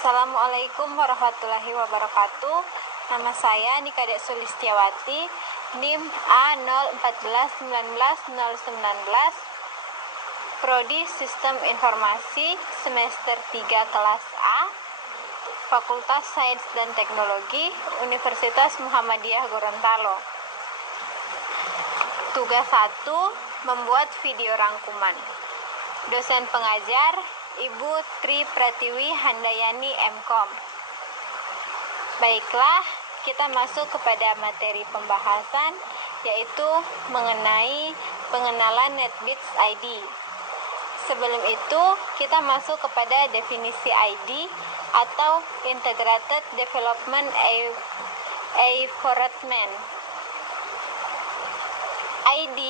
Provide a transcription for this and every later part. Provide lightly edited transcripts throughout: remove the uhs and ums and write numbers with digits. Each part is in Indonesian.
Assalamualaikum warahmatullahi wabarakatuh. Nama saya Nika Dek Sulistiawati, NIM A01419019, Prodi Sistem Informasi, semester 3 kelas A, Fakultas Sains dan Teknologi, Universitas Muhammadiyah Gorontalo. Tugas 1, membuat video rangkuman. Dosen pengajar Ibu Tri Pratiwi Handayani MKom. Baiklah, kita masuk kepada materi pembahasan, yaitu mengenai pengenalan NetBeats ID. Sebelum itu, kita masuk kepada definisi ID atau Integrated Development Environment. ID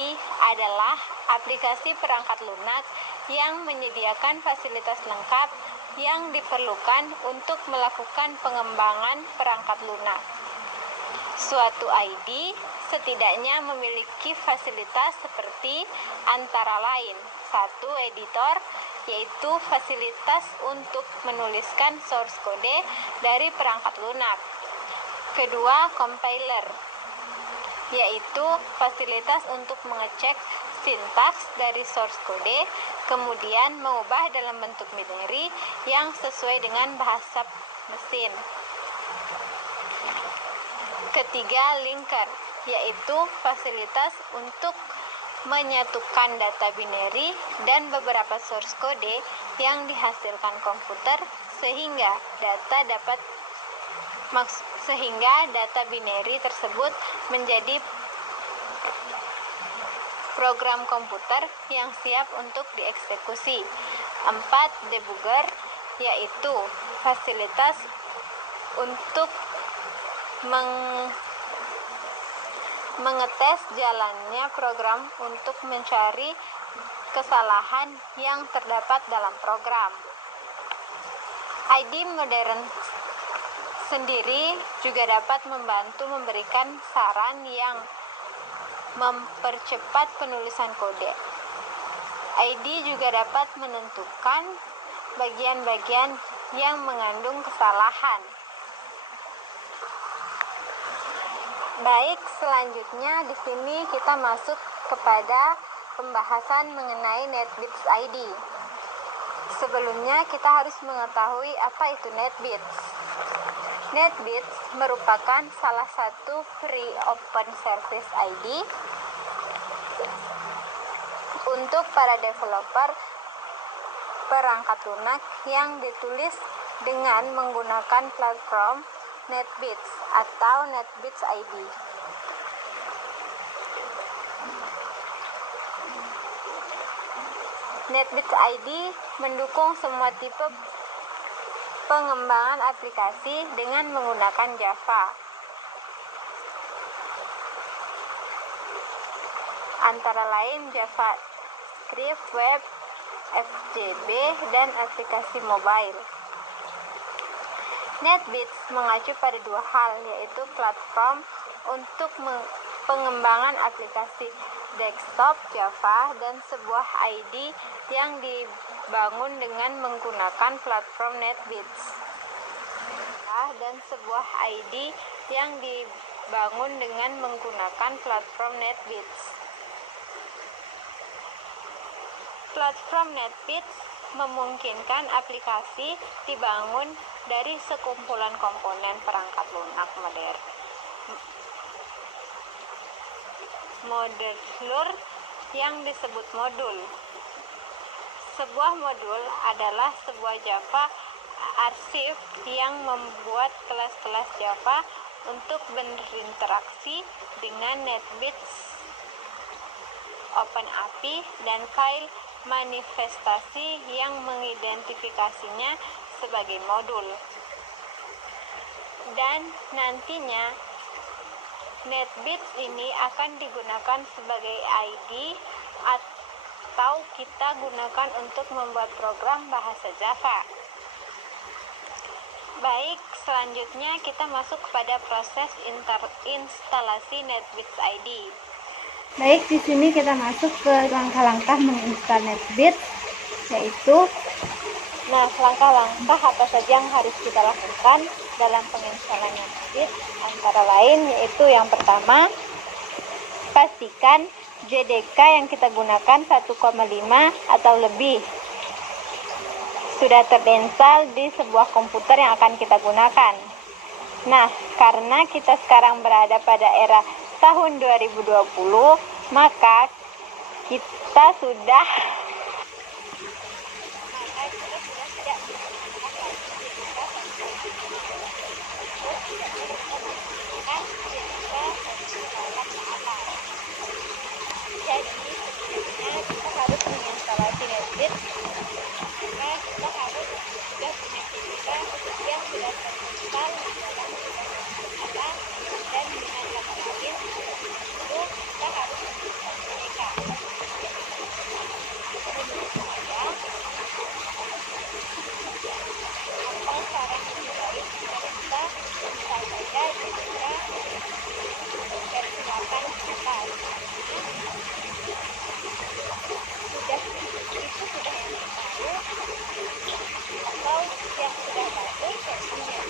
adalah aplikasi perangkat lunak yang menyediakan fasilitas lengkap yang diperlukan untuk melakukan pengembangan perangkat lunak. Suatu ID setidaknya memiliki fasilitas seperti antara lain: 1. Editor, yaitu fasilitas untuk menuliskan source code dari perangkat lunak. 2. Compiler, yaitu fasilitas untuk mengecek sintaks dari source code, kemudian mengubah dalam bentuk binary yang sesuai dengan bahasa mesin. 3. Linker, yaitu fasilitas untuk menyatukan data binary dan beberapa source code yang dihasilkan komputer sehingga data binary tersebut menjadi program komputer yang siap untuk dieksekusi. 4. Debugger, yaitu fasilitas untuk mengetes jalannya program untuk mencari kesalahan yang terdapat dalam program. ID modern sendiri juga dapat membantu memberikan saran yang mempercepat penulisan kode. ID juga dapat menentukan bagian-bagian yang mengandung kesalahan. Baik, selanjutnya di sini kita masuk kepada pembahasan mengenai NetBeats ID. Sebelumnya kita harus mengetahui apa itu NetBeats. NetBeats merupakan salah satu free open service ID untuk para developer perangkat lunak yang ditulis dengan menggunakan platform NetBeats atau NetBeats ID. NetBeats ID mendukung semua tipe pengembangan aplikasi dengan menggunakan Java, antara lain JavaScript, Web, FJB, dan aplikasi mobile. NetBeats mengacu pada dua hal, yaitu platform untuk pengembangan aplikasi desktop Java dan sebuah ID yang dibangun dengan menggunakan platform NetBeats. Platform NetBeats memungkinkan aplikasi dibangun dari sekumpulan komponen perangkat lunak modular yang disebut modul. Sebuah modul adalah sebuah Java arsip yang membuat kelas-kelas Java untuk berinteraksi dengan NetBeats OpenAPI dan file manifestasi yang mengidentifikasinya sebagai modul. Dan nantinya NetBeats ini akan digunakan sebagai ID atau kita gunakan untuk membuat program bahasa Java. Baik, selanjutnya kita masuk kepada proses instalasi NetBeats ID. Baik, di sini kita masuk ke langkah-langkah menginstal NetBeats, yaitu Nah, langkah-langkah apa saja yang harus kita lakukan dalam penginstalan NetSuite? Antara lain yaitu yang pertama, pastikan JDK yang kita gunakan 1,5 atau lebih sudah terinstall di sebuah komputer yang akan kita gunakan. Nah, karena kita sekarang berada pada era tahun 2020, maka kita sudah tidak menggunakan lagi JDK 1,5 untuk tidak menggunakan JDK 1,8 ke atas. Jadi sebelumnya kita harus menginstalasi NetSuite, maka kita harus sudah punya JDK yang sudah terinstall di dalam komputer kita, dan dengan kata lain itu kita harus menginstal JDK. Menurut saya, atau cara yang lebih baik adalah kita install saja JDK versi 8 ke atas. Itu sudah yang terbaru atau yang sudah bagus versinya.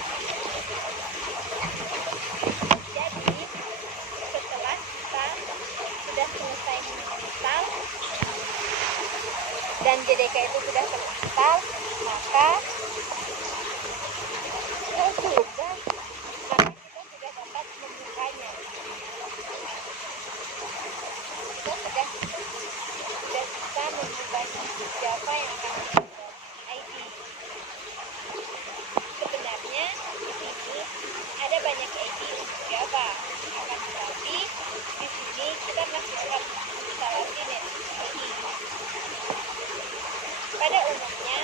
Jadi setelah kita sudah selesai menginstal dan JDK itu sudah terinstall, maka kita sudah dapat membukanya. Kita sudah bisa membuka Java yang akan kita ID. Sebenarnya di sini ada banyak ID untuk Java, akan tetapi di sini kita masih akan instalasi NetSuite ID. Pada umumnya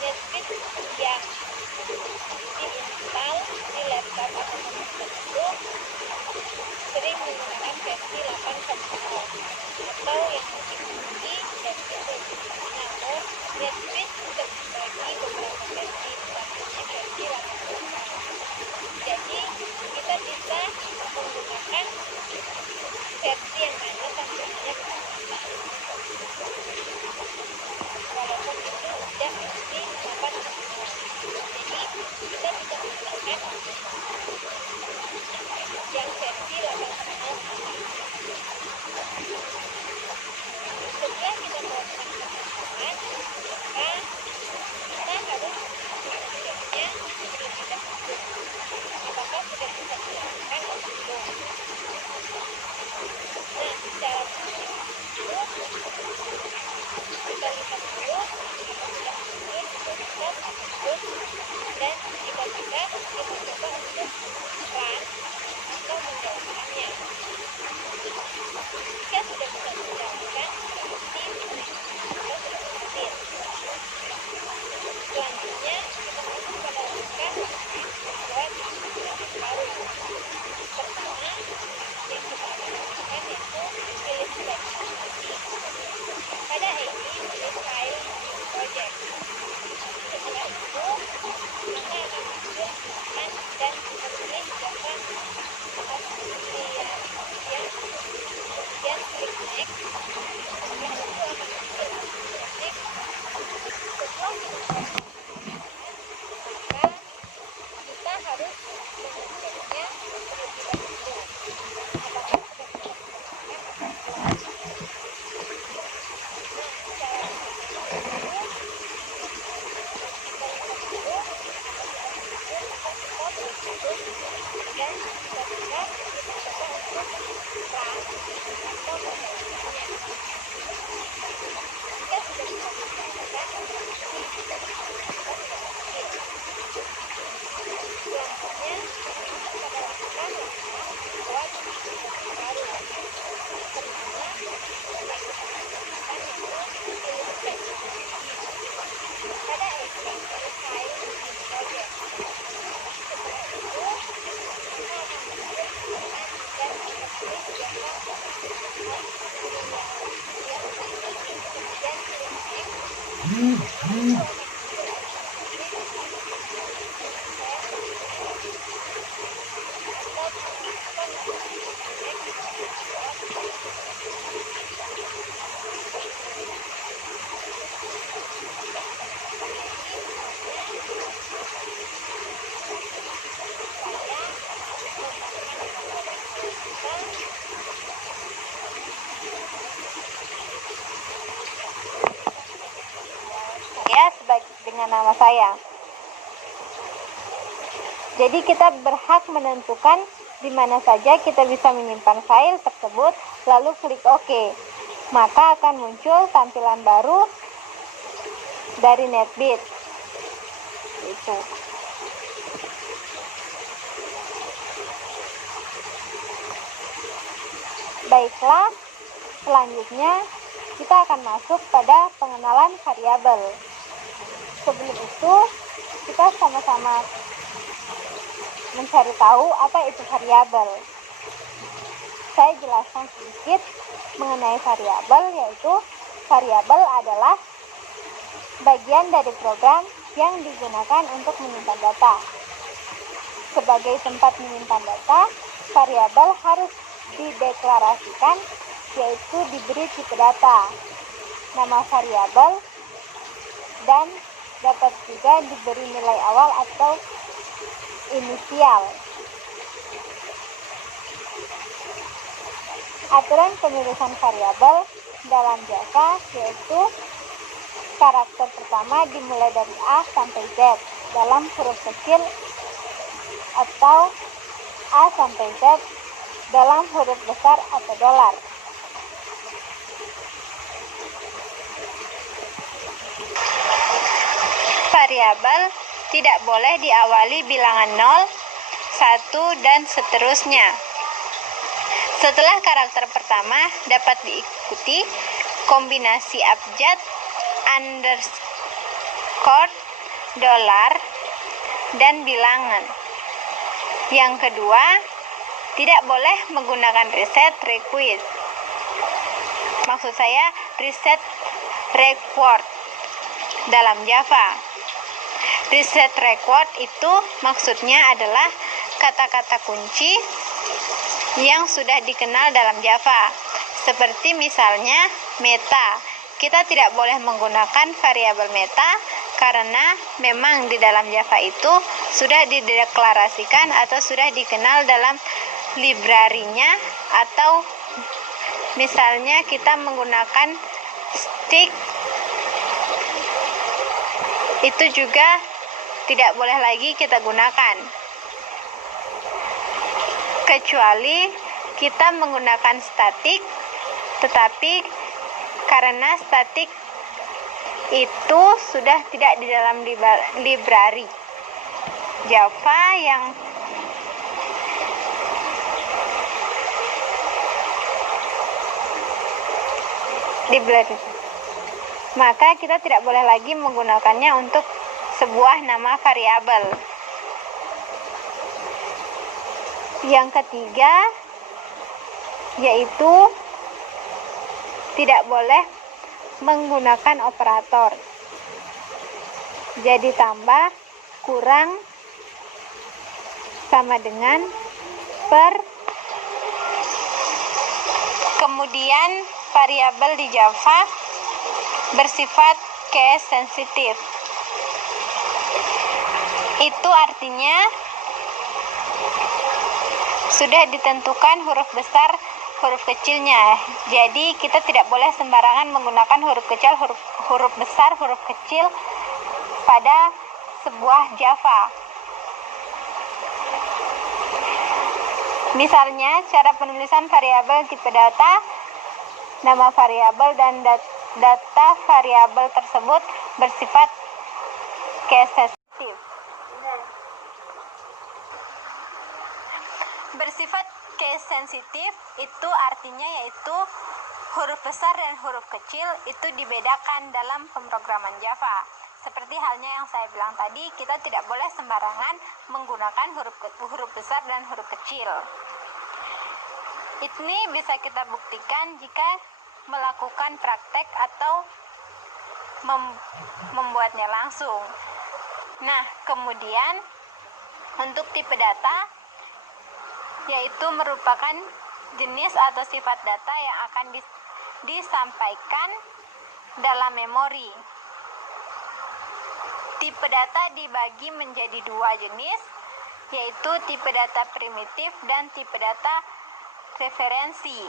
NetSuite bersama saya. Jadi kita berhak menentukan di mana saja kita bisa menyimpan file tersebut, lalu klik OK. Maka akan muncul tampilan baru dari NetBeat. Itu. Baiklah, selanjutnya kita akan masuk pada pengenalan variabel. Sebelum itu, kita sama-sama mencari tahu apa itu variabel. Saya jelaskan sedikit mengenai variabel, yaitu variabel adalah bagian dari program yang digunakan untuk menyimpan data. Sebagai tempat menyimpan data, variabel harus dideklarasikan, yaitu diberi tipe data, nama variabel, dan dapat juga diberi nilai awal atau inisial. Aturan penulisan variabel dalam Java yaitu karakter pertama dimulai dari A sampai Z dalam huruf kecil atau A sampai Z dalam huruf besar atau dolar. Variabel tidak boleh diawali bilangan 0, 1, dan seterusnya. Setelah karakter pertama dapat diikuti kombinasi abjad, underscore, dolar, dan bilangan. Yang kedua, tidak boleh menggunakan reset request. Maksud saya reset record dalam Java. Reset record itu maksudnya adalah kata-kata kunci yang sudah dikenal dalam Java. Seperti misalnya meta. Kita tidak boleh menggunakan variabel meta karena memang di dalam Java itu sudah dideklarasikan atau sudah dikenal dalam library-nya, atau misalnya kita menggunakan stick, itu juga tidak boleh lagi kita gunakan, kecuali kita menggunakan statik. Tetapi karena statik itu sudah tidak di dalam library Java yang library, maka kita tidak boleh lagi menggunakannya untuk sebuah nama variabel. Yang ketiga yaitu tidak boleh menggunakan operator. Jadi tambah, kurang, sama dengan, per. Kemudian variabel di Java bersifat case sensitive. Itu artinya sudah ditentukan huruf besar, huruf kecilnya. Jadi kita tidak boleh sembarangan menggunakan huruf kecil, huruf besar, huruf kecil pada sebuah Java. Misalnya cara penulisan variabel tipe data, nama variabel dan data variabel tersebut bersifat case sensitive. Bersifat case sensitive itu artinya yaitu huruf besar dan huruf kecil itu dibedakan dalam pemrograman Java. Seperti halnya yang saya bilang tadi, kita tidak boleh sembarangan menggunakan huruf besar dan huruf kecil. Ini bisa kita buktikan jika melakukan praktek atau membuatnya langsung. Nah, kemudian untuk tipe data, yaitu merupakan jenis atau sifat data yang akan disampaikan dalam memori. Tipe data dibagi menjadi dua jenis, yaitu tipe data primitif dan tipe data referensi.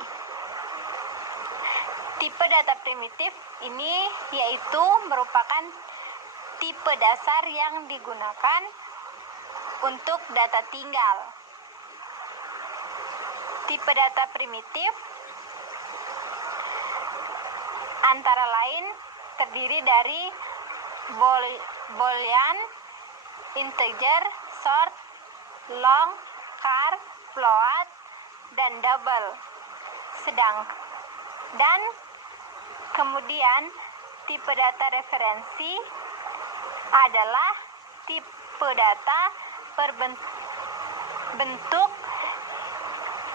Tipe data primitif ini yaitu merupakan tipe dasar yang digunakan untuk data tinggal. Tipe data primitif antara lain terdiri dari boolean, integer, short, long, char, float, dan double. Dan kemudian tipe data referensi adalah tipe data berbentuk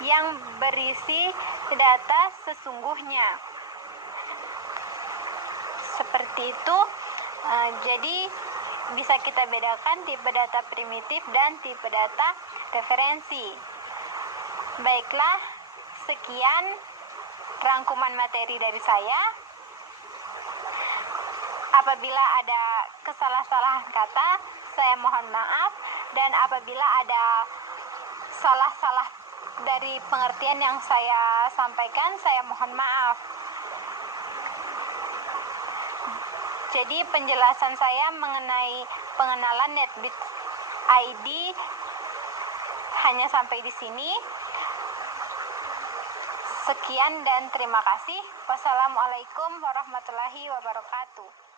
yang berisi data sesungguhnya. Seperti itu. Jadi bisa kita bedakan tipe data primitif dan tipe data referensi. Baiklah, sekian rangkuman materi dari saya. Apabila ada kesalah-salahan kata, saya mohon maaf, dan apabila ada salah-salah dari pengertian yang saya sampaikan, saya mohon maaf. Jadi penjelasan saya mengenai pengenalan NetBeans ID hanya sampai di sini. Sekian dan terima kasih. Wassalamualaikum warahmatullahi wabarakatuh.